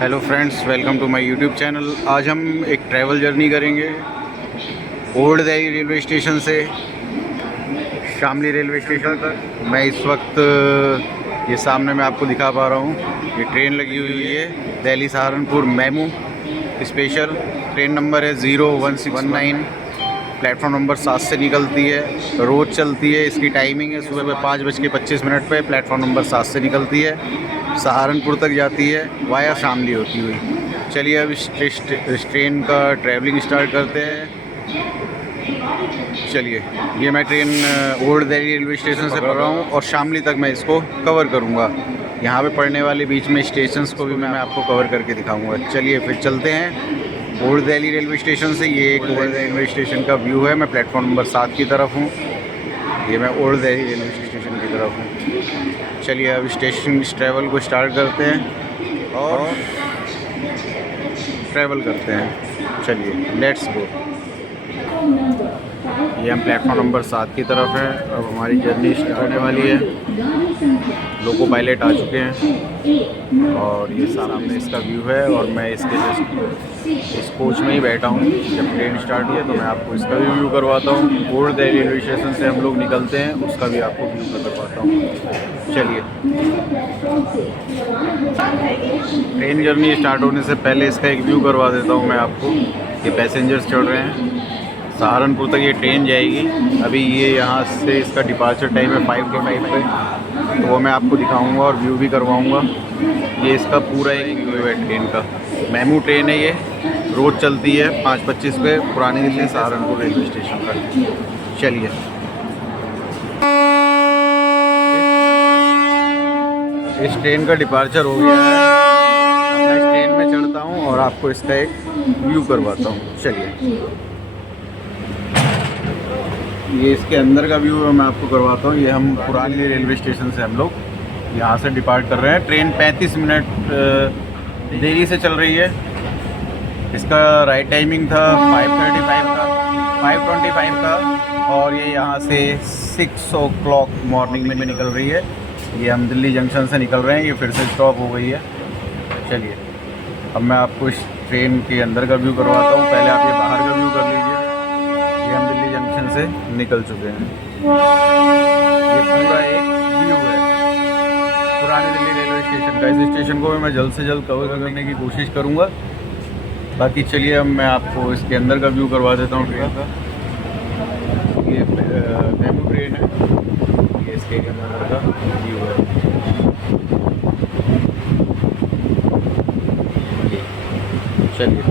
Hello friends, welcome to my YouTube channel. आज हम एक ट्रैवल जर्नी करेंगे ओल्ड दिल्ली रेलवे स्टेशन से शामली रेलवे स्टेशन तक। मैं इस वक्त ये सामने मैं आपको दिखा पा रहा हूँ, ये ट्रेन लगी हुई है Delhi Saharanpur MEMU special. Train number है 0119, प्लेटफॉर्म नंबर 7 से निकलती है, रोज़ चलती है। इसकी टाइमिंग है सुबह में 5:25 पे प्लेटफॉर्म नंबर 7 से निकलती है, सहारनपुर तक जाती है वाया शामली होती हुई। चलिए अब इस ट्रेन का ट्रैवलिंग स्टार्ट करते हैं। चलिए, ये मैं train old Delhi railway station से पढ़ रहा हूँ और शामली तक मैं इसको कवर करूँगा। यहाँ पे पढ़ने वाले बीच में स्टेशंस को भी मैं आपको कवर करके दिखाऊँगा। चलिए फिर चलते हैं ओल्ड दिल्ली रेलवे स्टेशन से। ये एक ओल्ड रेलवे स्टेशन का व्यू है। मैं प्लेटफॉर्म नंबर 7 की तरफ हूँ। ये मैं ओल्ड दिल्ली रेलवे स्टेशन की तरफ हूँ। चलिए अब स्टेशन इस ट्रैवल को स्टार्ट करते हैं और ट्रैवल करते हैं। चलिए लेट्स गो। ये हम प्लेटफॉर्म नंबर 7 की तरफ है। अब हमारी जर्नी स्टार्ट होने वाली है। लोको पायलट आ चुके हैं और ये सामने इसका व्यू है और मैं इसके जस्ट इस कोच में ही बैठा हूँ। जब ट्रेन स्टार्ट हुई है तो मैं आपको इसका भी व्यू करवाता हूँ। ओल्ड दिल्ली रेलवे स्टेशन से हम लोग निकलते हैं, उसका भी आपको व्यू करवाता हूँ। चलिए, ट्रेन जर्नी स्टार्ट होने से पहले इसका एक व्यू करवा देता हूँ मैं आपको। ये पैसेंजर्स चढ़ रहे हैं, सहारनपुर तक ये ट्रेन जाएगी। अभी ये यहाँ से इसका डिपार्चर टाइम है 5:05 पे, तो वो मैं आपको दिखाऊंगा और व्यू भी करवाऊंगा। ये इसका पूरा एक व्यू है ट्रेन का। मेमू ट्रेन है, ये रोज़ चलती है 5:25 पे पुरानी दिल्ली सहारनपुर रेलवे स्टेशन पर। चलिए, इस ट्रेन का डिपार्चर हो गया है। अब मैं इस ट्रेन में चढ़ता हूँ और आपको इसका एक व्यू करवाता हूँ। चलिए, ये इसके अंदर का व्यू मैं आपको करवाता हूँ। ये हम पुरानी रेलवे स्टेशन से हम लोग यहाँ से डिपार्ट कर रहे हैं। ट्रेन 35 मिनट देरी से चल रही है। इसका राइट टाइमिंग था 5:25 का और ये यहाँ से 6 o'clock मॉर्निंग में निकल रही है। ये हम दिल्ली जंक्शन से निकल रहे हैं, ये फिर से स्टॉप हो गई है। चलिए अब मैं आपको इस ट्रेन के अंदर का व्यू करवाता हूँ। पहले आप ये बाहर का व्यू कर लीजिए। ये हम दिल्ली जंक्शन से निकल चुके हैं। ये पूरा एक व्यू है पुरानी दिल्ली रेलवे स्टेशन का। इस स्टेशन को भी मैं जल्द से जल्द कवर करने की कोशिश करूँगा। बाकी चलिए अब मैं आपको इसके अंदर का व्यू करवा देता हूँ ट्रेन का। ये मेमू ट्रेन है, ये इसके अंदर का व्यू है। चलिए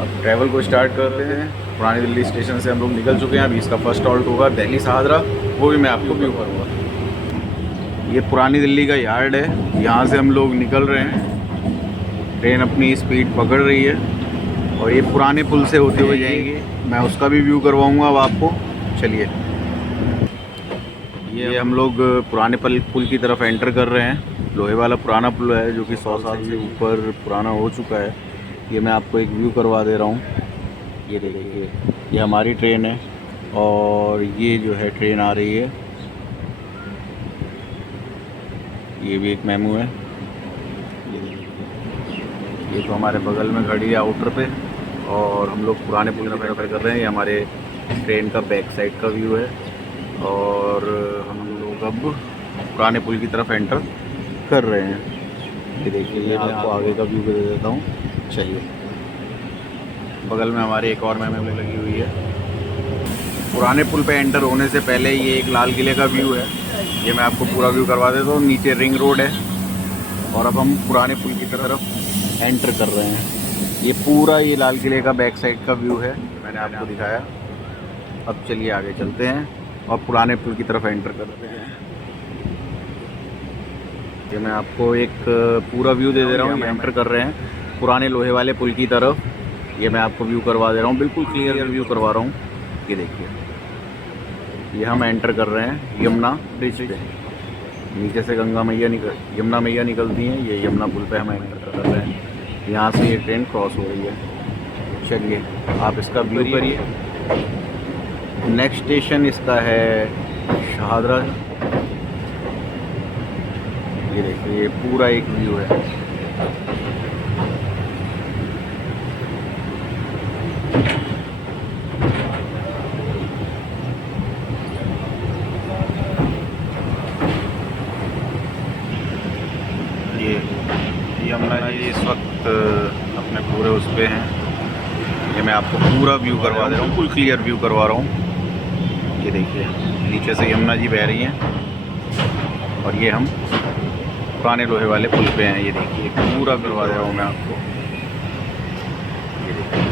अब ट्रैवल को स्टार्ट करते हैं। पुरानी दिल्ली स्टेशन से हम लोग निकल चुके हैं। अभी इसका फर्स्ट हॉल्ट होगा दिल्ली सहादरा, वो भी मैं आपको व्यू करूँगा। ये पुरानी दिल्ली का यार्ड है, यहाँ से हम लोग निकल रहे हैं। ट्रेन अपनी स्पीड पकड़ रही है और ये पुराने पुल से होते हुए जाएंगे। मैं उसका भी व्यू करवाऊँगा अब आपको। चलिए, ये हम लोग पुराने पुल की तरफ एंटर कर रहे हैं। लोहे वाला पुराना पुल है जो कि 100 साल से ऊपर पुराना हो चुका है। ये मैं आपको एक व्यू करवा दे रहा हूँ। ये देखिए, ये हमारी ट्रेन है और ये जो है ट्रेन आ रही है। ये भी एक मेमू है। ये तो हमारे बगल में खड़ी है आउटर पे और हम लोग पुराने पुल में एंटर कर रहे हैं। ये हमारे ट्रेन का बैक साइड का व्यू है और हम लोग अब पुराने पुल की तरफ एंटर कर रहे हैं। ये देखिए, ये मैं आपको आगे का व्यू दे देता हूँ। चलिए, बगल में हमारे एक और मेमू लगी हुई है। पुराने पुल पे एंटर होने से पहले ये एक लाल किले का व्यू है। ये मैं आपको पूरा व्यू करवा देता हूँ। नीचे रिंग रोड है और अब हम पुराने पुल की तरफ एंटर कर रहे हैं। ये पूरा ये लाल किले का बैक साइड का व्यू है, मैंने आपको दिखाया। अब चलिए आगे चलते हैं और पुराने पुल की तरफ एंटर करते हैं। ये मैं आपको एक पूरा व्यू दे रहा हूँ। हम एंटर कर रहे हैं पुराने लोहे वाले पुल की तरफ। ये मैं आपको व्यू करवा दे रहा हूँ, बिल्कुल क्लियर व्यू करवा रहा हूँ। ये देखिए, ये हम एंटर कर रहे हैं यमुना ब्रिज पे। नीचे से यमुना मैया निकलती हैं। ये यमुना पुल पे हम एंटर कर रहे हैं। यहाँ से ये ट्रेन क्रॉस हो रही है। चलिए आप इसका व्यू करिए। नेक्स्ट स्टेशन इसका है शाहदरा। ये देखिए, ये पूरा एक व्यू है। ये यमुना जी इस वक्त अपने पूरे उस पे हैं। ये मैं आपको पूरा व्यू करवा दे रहा हूँ, फुल क्लियर व्यू करवा रहा हूँ। ये देखिए नीचे से यमुना जी बह रही हैं और ये हम पुराने लोहे वाले पुल पे हैं। ये देखिए पूरा करवा दे रहा हूँ मैं आपको। ये देखिए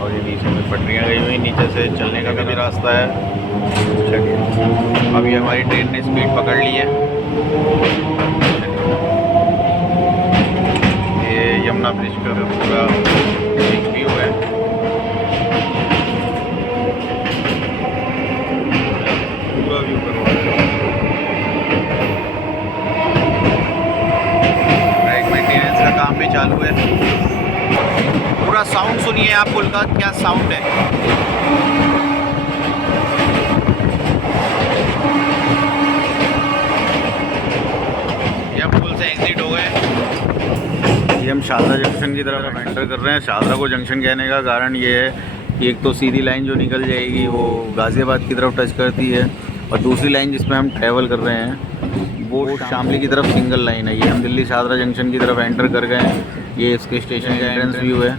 और ये नीचे में पटरियाँ गई हुई, नीचे से चलने का भी रास्ता है। चलिए अभी हमारी ट्रेन ने स्पीड पकड़ ली है। ये यमुना ब्रिज का पूरा एक व्यू है। पूरा व्यू करवा रहे हैं। ट्रैक मेंटेनेंस का काम भी चालू है। पूरा साउंड सुनिए आप पुल का क्या साउंड है। ये हम पुल से एग्जिट हो गए। ये हम शाहदरा जंक्शन की तरफ एंटर कर रहे हैं। शाहदरा को जंक्शन कहने का कारण ये है कि एक तो सीधी लाइन जो निकल जाएगी वो गाज़ियाबाद की तरफ टच करती है, और दूसरी लाइन जिसमें हम ट्रैवल कर रहे हैं वो शामली की तरफ सिंगल लाइन है। ये हम दिल्ली शाहदरा जंक्शन की तरफ एंटर कर गए हैं। ये इसके स्टेशन का एंट्रेंस व्यू है।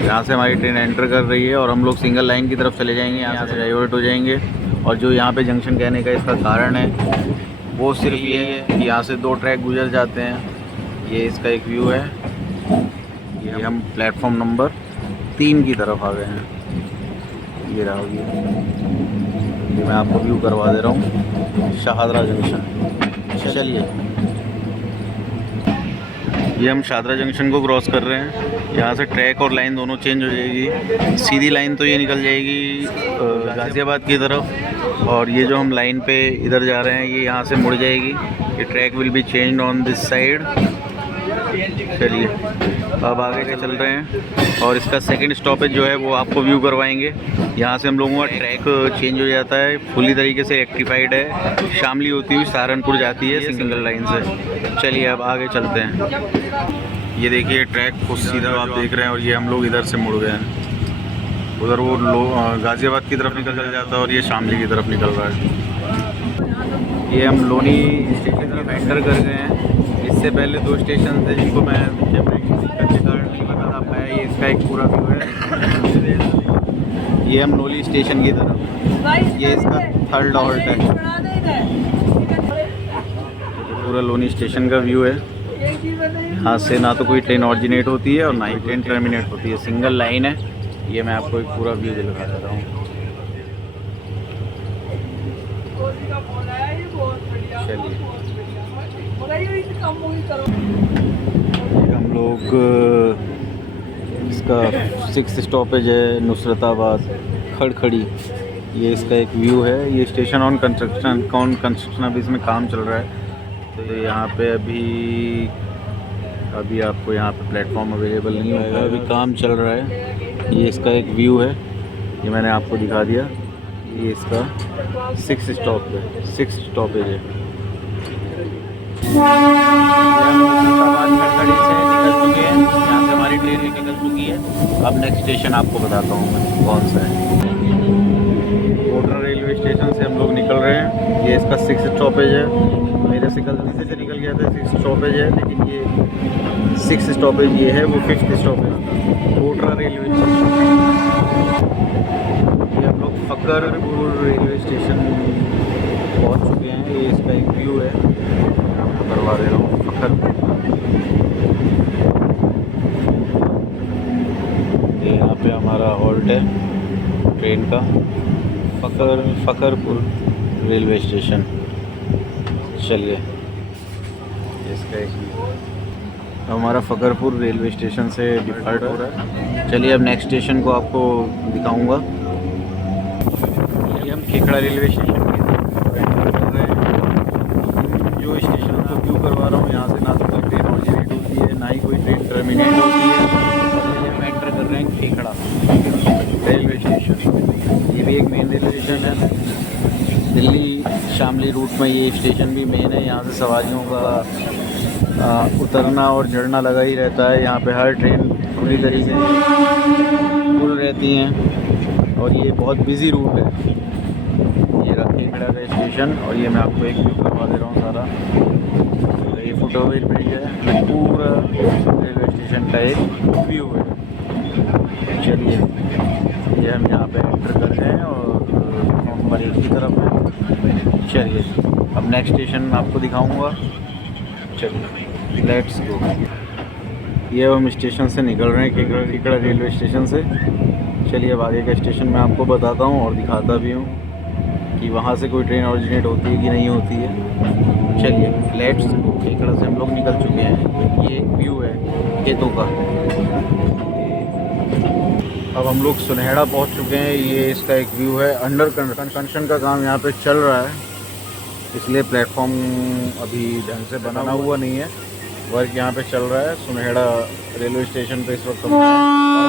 यहाँ से हमारी ट्रेन एंटर कर रही है और हम लोग सिंगल लाइन की तरफ चले जाएंगे। यहाँ से डाइवर्ट हो जाएंगे। और जो यहाँ पे जंक्शन कहने का इसका कारण है वो सिर्फ ये है कि यहाँ से 2 ट्रैक गुजर जाते हैं। ये इसका एक व्यू है। ये हम प्लेटफॉर्म नंबर 3 की तरफ आ गए हैं। ये रहा ये मैं आपको व्यू करवा दे रहा हूँ शाहदरा जंक्शन। चलिए ये हम शाहदरा जंक्शन को क्रॉस कर रहे हैं। यहाँ से ट्रैक और लाइन दोनों चेंज हो जाएगी। सीधी लाइन तो ये निकल जाएगी गाज़ियाबाद की तरफ, और ये जो हम लाइन पे इधर जा रहे हैं ये यहाँ से मुड़ जाएगी। ये track will be change on this side. चलिए अब आगे के चल रहे हैं और इसका सेकंड स्टॉपेज जो है वो आपको व्यू करवाएंगे। यहाँ से हम लोगों का ट्रैक चेंज हो जाता है, फुली तरीके से रेक्टिफाइड है। शामली होती हुई सहारनपुर जाती है सिंगल लाइन से। चलिए अब आगे चलते हैं। ये देखिए ट्रैक को सीधा आप देख रहे हैं और ये हम लोग इधर से मुड़ गए हैं। उधर वो गाज़ियाबाद की तरफ निकल जाता है और ये शामली की तरफ निकल रहा है। ये हम लोनी स्टेशन की तरफ एंटर कर गए हैं। इससे पहले 2 स्टेशन थे जिनको मैं कैमरे की दिक्कत के कारण नहीं बता पाया। ये इसका एक पूरा व्यू है। ये हम लोनी स्टेशन की तरफ, ये इसका 3rd हॉल्ट है। पूरा लोनी स्टेशन का व्यू है। यहाँ से ना तो कोई ट्रेन ऑरिजिनेट होती है और ना ही ट्रेन टर्मिनेट होती है, सिंगल लाइन है। ये मैं आपको एक पूरा व्यू दिखा देता हूँ। चलिए हम लोग इसका 6th स्टॉपेज है नुसरताबाद खड़खड़ी। ये इसका एक व्यू है। ये स्टेशन ऑन कंस्ट्रक्शन अभी इसमें काम चल रहा है। तो यहाँ पे अभी आपको यहाँ पे प्लेटफॉर्म अवेलेबल नहीं होगा, अभी काम चल रहा है। ये इसका एक व्यू है, ये मैंने आपको दिखा दिया। ये इसका 6th स्टॉपेज है। खड़खड़ी से निकल चुके हैं, यहाँ से हमारी ट्रेन निकल चुकी है। अब नेक्स्ट स्टेशन आपको बताता हूँ मैं कौन सा है। कोटरा रेलवे स्टेशन से हम लोग निकल रहे हैं। ये इसका 6th स्टॉपेज है। मेरे से गलती से निकल गया था 6th स्टॉपेज है, लेकिन ये 6th स्टॉपेज ये है, वो 5th स्टॉपेज कोटरा रेलवे स्टेशन। ये हम लोग फकरपुर रेलवे स्टेशन पहुँच चुके हैं। ये इसका एक व्यू है, आपको करवा दे रहा हूँ। फकरपुर ये यहाँ पे हमारा हॉल्ट है ट्रेन का, फकरपुर रेलवे स्टेशन। चलिए इसका एक हमारा फकरपुर रेलवे स्टेशन से डिपार्ट हो रहा है। चलिए अब नेक्स्ट स्टेशन को आपको दिखाऊंगा। ये हम खेखड़ा रेलवे स्टेशन कर रहे हैं। जो स्टेशन को व्यू करवा रहा हूँ, यहाँ से ना तो कोई ट्रेन ऑरिजिनेट होती है, ना ही कोई ट्रेन टर्मिनेट होती है। हम एंटर कर रहे हैं खेखड़ा रेलवे स्टेशन। स्टेशन है। दिल्ली शामली रूट में ये स्टेशन भी मेन है। यहाँ से सवारियों का उतरना और चढ़ना लगा ही रहता है। यहाँ पे हर ट्रेन पूरी तरीके से फुल रहती हैं और ये बहुत बिज़ी रूट है। ये खेखड़ा का स्टेशन और ये मैं आपको एक व्यू करवा दे रहा हूँ सारा। तो ये फुटओवर ब्रिज है, पूरा रेलवे स्टेशन का एक व्यू है। चलिए ये हम यहाँ पे एंटर कर रहे हैं और नंबर 1 की तरफ है। चलिए अब नेक्स्ट स्टेशन मैं आपको दिखाऊंगा। चलिए लेट्स गो। ये हम स्टेशन से निकल रहे हैं, खेखड़ा रेलवे स्टेशन से। चलिए अब आगे का स्टेशन मैं आपको बताता हूँ और दिखाता भी हूँ कि वहाँ से कोई ट्रेन ऑरिजिनेट होती है कि नहीं होती है। चलिए लेट्स गो। खेखड़ा से हम लोग निकल चुके हैं। ये व्यू है खेतों का। अब हम लोग सुनहेड़ा पहुँच चुके हैं। ये इसका एक व्यू है। अंडर कंस्ट्रक्शन का काम यहाँ पे चल रहा है, इसलिए प्लेटफॉर्म अभी ढंग से बना हुआ नहीं है। वर्क यहाँ पे चल रहा है। सुनहेड़ा रेलवे स्टेशन पे इस वक्त हम हैं और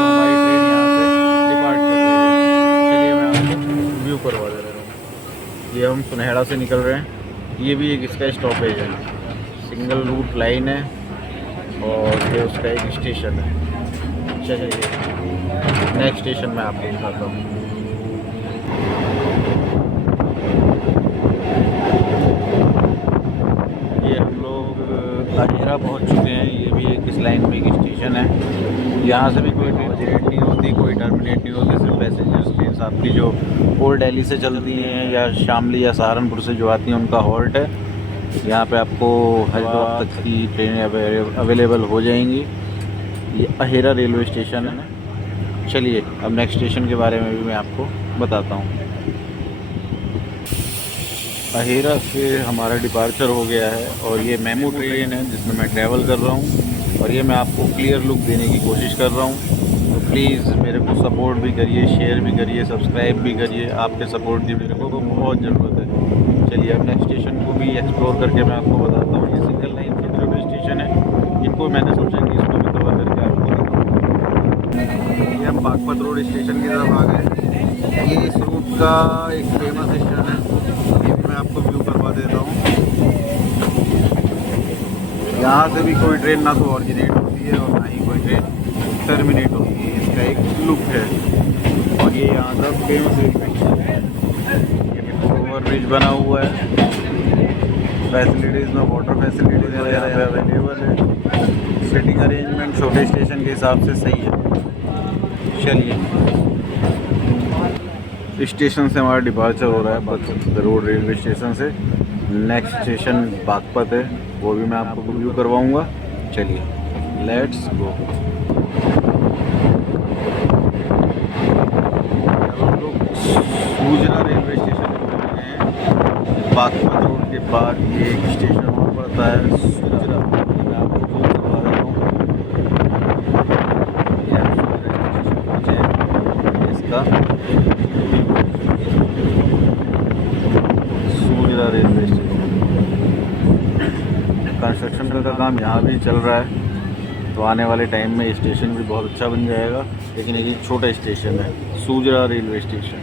हमारी ट्रेन यहाँ से डिपार्ट कर रही है। चलिए मैं आपको व्यू करवा दे रहा हूँ। ये हम सुनहेड़ा से निकल रहे हैं। ये भी एक इसका स्टॉपेज है, सिंगल रूट लाइन है और ये उसका एक स्टेशन है। चलिए नेक्स्ट स्टेशन मैं आपको दिखाता हूँ। ये हम लोग अहेरा पहुँच चुके हैं। ये भी एक इस लाइन में एक स्टेशन है। यहाँ से भी कोई ट्रेन ऑरिजिनेट नहीं होती, कोई टर्मिनेट नहीं होती। सिर्फ पैसेंजर्स ट्रेन आपकी जो ओल्ड दिल्ली से चलती हैं या शामली या सहारनपुर से जो आती हैं उनका हॉल्ट है। यहाँ पे आपको हर वक्त तक की ट्रेनें अवेलेबल हो जाएंगी। ये अहेरा रेलवे स्टेशन है। चलिए अब नेक्स्ट स्टेशन के बारे में भी मैं आपको बताता हूँ। अहेरा से हमारा डिपार्चर हो गया है और ये मेमू ट्रेन है जिसमें मैं ट्रैवल कर रहा हूँ और ये मैं आपको क्लियर लुक देने की कोशिश कर रहा हूँ। तो प्लीज़ मेरे को सपोर्ट भी करिए, शेयर भी करिए, सब्सक्राइब भी करिए। आपके सपोर्ट की मेरे को बहुत ज़रूरत है। चलिए अब नेक्स्ट स्टेशन को भी एक्सप्लोर करके मैं आपको बताता हूँ। ये सिंगल लाइन के रेलवे स्टेशन है, इनको मैंने सोचा कि इसको भी कवर करके आपको बताऊँ। ये हम बागपत रोड स्टेशन की तरफ आ गए। ये इस रूट का एक फेमस स्टेशन है, ये भी मैं आपको व्यू करवा देता हूँ। यहाँ से भी कोई ट्रेन ना तो ऑरिजिनेट होती है और ना ही कोई ट्रेन टर्मिनेट होती है। इसका एक लुक है और ये यहाँ का फेमस स्टेशन है। ये ओवर ब्रिज बना हुआ है। फैसिलिटीज़ में वाटर फैसिलिटीज़ यहाँ पे अवेलेबल है। सीटिंग अरेंजमेंट छोटे स्टेशन के हिसाब से सही है। चलिए स्टेशन से हमारा डिपार्चर हो रहा है बागपत रोड रेलवे स्टेशन से। नेक्स्ट स्टेशन बागपत है, वो भी मैं आपको व्यू करवाऊँगा। चलिए लेट्स गो। सूजरा रेलवे स्टेशन पे हैं। बागपत रोड के बाद ये एक स्टेशन और पड़ता है सूजरा। मैं आपको व्यू करवा रहा हूँ। ये आप सूजरा स्टेशन पहुँचे, इसका सूजरा रेलवे स्टेशन। कंस्ट्रक्शन का काम यहाँ भी चल रहा है, तो आने वाले टाइम में स्टेशन भी बहुत अच्छा बन जाएगा। लेकिन एक छोटा स्टेशन है सूजरा रेलवे स्टेशन।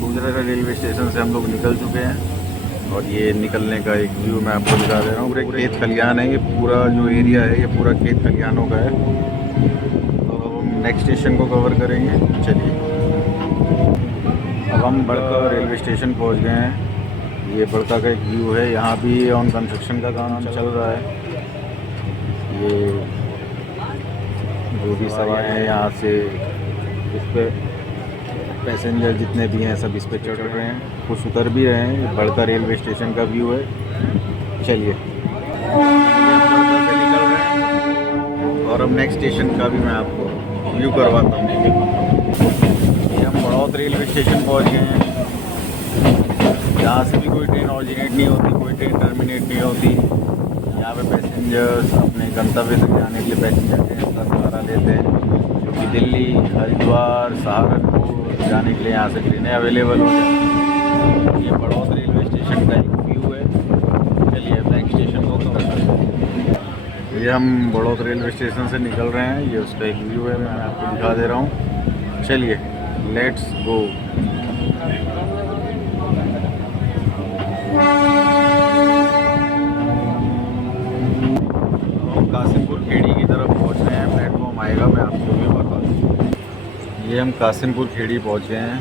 सूजरा का रेलवे स्टेशन से हम लोग निकल चुके हैं और ये निकलने का एक व्यू मैं आपको दिखा दे रहा हूँ। पूरे खेत खलिहान है, ये पूरा जो एरिया है ये पूरा खेत खलिहानों का है। तो अब हम नेक्स्ट स्टेशन को कवर करेंगे। चलिए अब हम बड़का रेलवे स्टेशन पहुँच गए हैं। ये बड़का का एक व्यू है। यहाँ भी ऑन कंस्ट्रक्शन का काम चल रहा है। ये जो भी सवारी हैं यहाँ से इस पर पैसेंजर जितने भी हैं सब इस पे चढ़ रहे हैं, कुछ उतर भी रहे हैं। बड़का रेलवे स्टेशन का व्यू है। चलिए हम बड़का से निकल रहे हैं और अब नेक्स्ट स्टेशन का भी मैं आपको व्यू करवाता हूँ। ये हम बड़ौत रेलवे स्टेशन पहुँच गए हैं। यहाँ से भी कोई ट्रेन ऑरिजिनेट नहीं होती, कोई ट्रेन टर्मिनेट नहीं होती। यहाँ पे पैसेंजर्स अपने गंतव्य तक जाने के लिए पैसेंजर ट्रेन का सहारा लेते हैं, जो कि दिल्ली, हरिद्वार, सहारनपुर जाने के लिए यहाँ से ट्रेनें अवेलेबल हो जाती हैं। ये बड़ौत रेलवे स्टेशन का एक व्यू है। चलिए नेक्स्ट स्टेशन को कवर करते हैं। ये हम बड़ौत रेलवे स्टेशन से निकल रहे हैं। ये उसका एक व्यू है, मैं आपको दिखा दे रहा हूँ। चलिए लेट्स गो। कासिमपुर खेड़ी की तरफ पहुंच रहे हैं, प्लेटफॉर्म आएगा, मैं आपको भी बता दूँ। ये हम कासिमपुर खेड़ी पहुंचे हैं,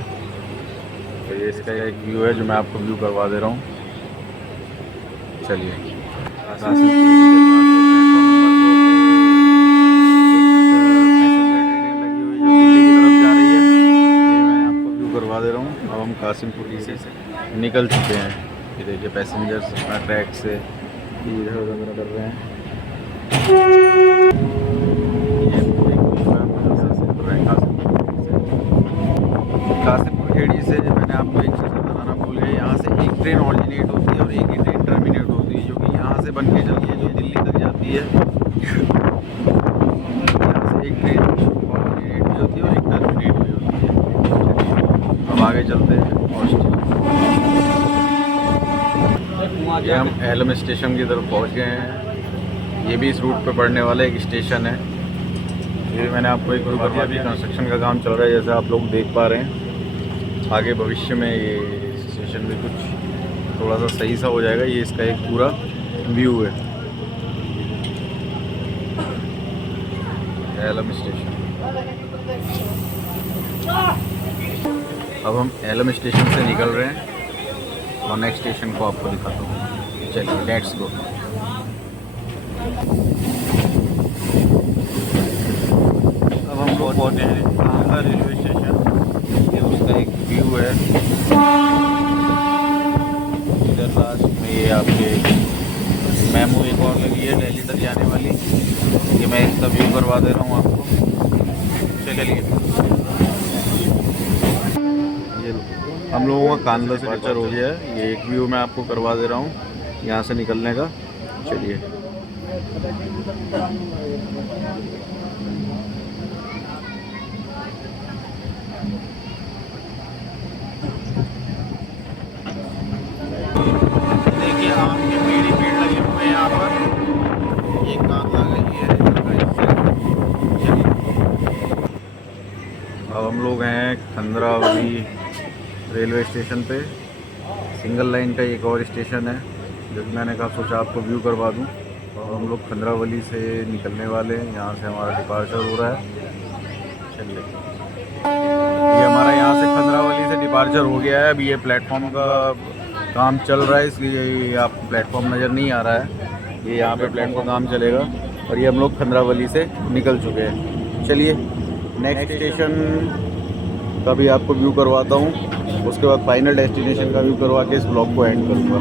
तो ये इसका एक व्यू है जो मैं आपको व्यू करवा दे रहा हूँ। चलिए, कासिमपुर करवा दे रहा हूँ। अब हम कासिमपुर से निकल चुके हैं। ये देखिए पैसेंजर्स अपना ट्रैक से इधर उधर कर रहे हैं। कासिमपुर खेड़ी से मैंने आपको एक चीज़ बताना भूल गया, यहाँ से एक ट्रेन ऑरिजिनेट होती है और एक ही ट्रेन टर्मिनेट होती है, जो कि यहाँ से बन के चलती है, जो दिल्ली तक जाती है। यहाँ से एक ट्रेन ऑरिजिनेट भी होती है और एक टर्मिनेट भी होती है। अब आगे चलते हैं और ये हम एलम स्टेशन की तरफ पहुँच गए हैं। ये भी इस रूट पे पड़ने वाला एक स्टेशन है। ये मैंने आपको एक रूट पर अभी कंस्ट्रक्शन का काम चल रहा है, जैसे आप लोग देख पा रहे हैं। आगे भविष्य में ये स्टेशन भी कुछ थोड़ा सा सही सा हो जाएगा। ये इसका एक पूरा व्यू है एलम स्टेशन। अब हम एलम स्टेशन से निकल रहे हैं और नेक्स्ट स्टेशन को आपको दिखाता हूँ। चलिए लेट्स गो। अब हम लोग पहुँचे हैं कांगड़ा रेलवे स्टेशन। ये उसका एक व्यू है। इधर लास्ट में ये आपके मेमो एक और लगी है दिल्ली तक जाने वाली। ये मैं इसका व्यू करवा दे रहा हूँ आपको। चलिए, ये हम लोगों का कांगड़ा से डिपार्चर हो गया है। ये एक व्यू मैं आपको करवा दे रहा हूँ यहाँ से निकलने का। चलिए, देखिए आम के पेड़ लगे हुए हैं यहाँ पर। ये कांगड़ा गई है। अब हम लोग हैं खंद्रावली रेलवे स्टेशन पे। सिंगल लाइन का एक और स्टेशन है जो कि मैंने कहा सोचा आपको व्यू करवा दूं। और हम लोग खंद्रावली से निकलने वाले हैं। यहाँ से हमारा डिपार्चर हो रहा है। चलिए, ये हमारा यहाँ से खंद्रावली से डिपार्चर हो गया है। अभी ये प्लेटफॉर्म का काम चल रहा है, इसलिए आपको प्लेटफॉर्म नज़र नहीं आ रहा है। ये यहाँ पे प्लेटफॉर्म काम चलेगा और ये हम लोग खंद्रावली से निकल चुके हैं। चलिए, नेक्स्ट स्टेशन का भी आपको व्यू करवाता हूँ। उसके बाद फाइनल डेस्टिनेशन का व्यू करवा के इस ब्लॉग को एंड करूँगा।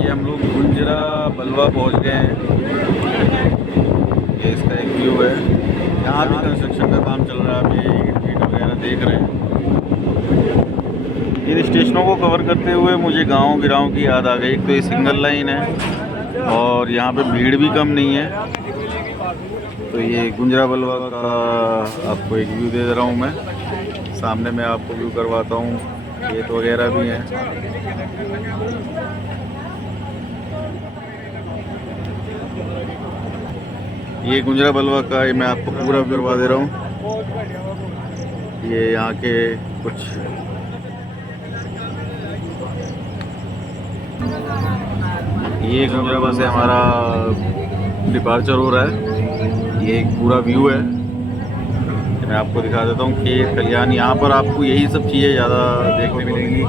ये हम लोग गुंजरा बलवा पहुँच गए हैं। ये इसका एक व्यू है। यहाँ भी कंस्ट्रक्शन का काम चल रहा है। आप ये ईंट वगैरह देख रहे हैं। इन स्टेशनों को कवर करते हुए मुझे गाँव गिराव की याद आ गई। एक तो ये सिंगल लाइन है और यहाँ पे भीड़ भी कम नहीं है। तो ये गुंजरा बलवा का आपको एक व्यू दे रहा हूँ मैं। सामने मैं आपको व्यू करवाता हूँ। खेत वगैरह भी हैं। ये गुंजरा बलवा का ये मैं आपको पूरा व्यू करवा दे रहा हूँ। ये यहाँ के कुछ ये गुंजरा बलवा से हमारा डिपार्चर हो रहा है। ये एक पूरा व्यू है। मैं आपको दिखा देता हूँ खेत खलियान। यहाँ पर आपको यही सब चीज़ें ज़्यादा देखने मिलेंगी।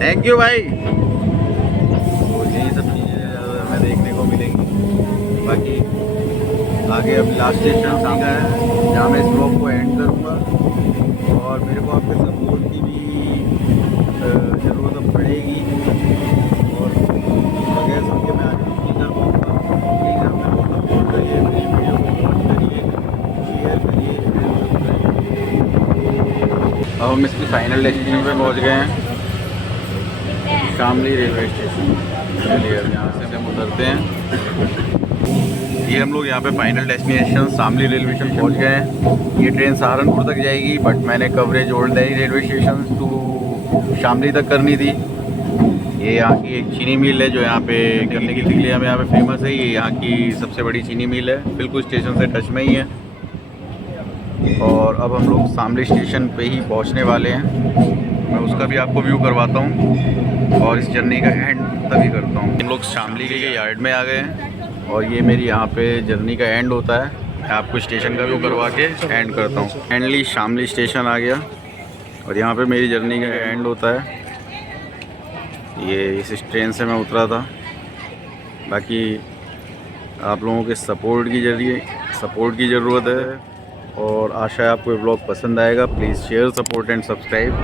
थैंक यू भाई। तो यही सब चीज़ें ज़्यादा हमें देखने को मिलेंगी। बाकी आगे अब लास्ट स्टेशन सामने है जहाँ मैं इस ब्लॉग को एंड करूँगा। और मेरे को आपके सपोर्ट की भी ज़रूरत पड़ेगी। और बगैर सबके मैं आगे नहीं कर पाऊँगा। प्लीज़ आप मेरे को सपोर्ट करिए, मेरी वीडियो को वॉच करिए, शेयर करिए। अब हम इसकी फाइनल डेस्टिनेशन पे पहुँच गए हैं, शामली रेलवे स्टेशन। चलिए अब यहाँ से हम उतरते हैं। ये हम लोग यहाँ पे final destination Shamli railway station पहुँच गए हैं। ये ट्रेन सहारनपुर तक जाएगी, बट मैंने coverage old Delhi railway station to Shamli तक करनी थी। ये यहाँ की एक चीनी मिल है जो यहाँ पे करने के लिए हमें यहाँ पे फेमस है। ये यहाँ की सबसे बड़ी चीनी मिल है, बिल्कुल स्टेशन से टच में ही है। और अब हम लोग शामली स्टेशन पे ही पहुंचने वाले हैं। मैं उसका भी आपको व्यू करवाता हूं और इस जर्नी का एंड तभी करता हूं। हम लोग शामली के यार्ड में आ गए हैं और ये मेरी यहाँ पे जर्नी का एंड होता है। मैं आपको स्टेशन का व्यू करवा के एंड करता हूँ। फाइनली शामली स्टेशन आ गया और यहाँ पे मेरी जर्नी का एंड होता है। ये इस ट्रेन से मैं उतरा था। बाकी आप लोगों के सपोर्ट की ज़रूरत है और आशा है आपको ये ब्लॉग पसंद आएगा। Please share, support and subscribe.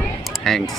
Thanks.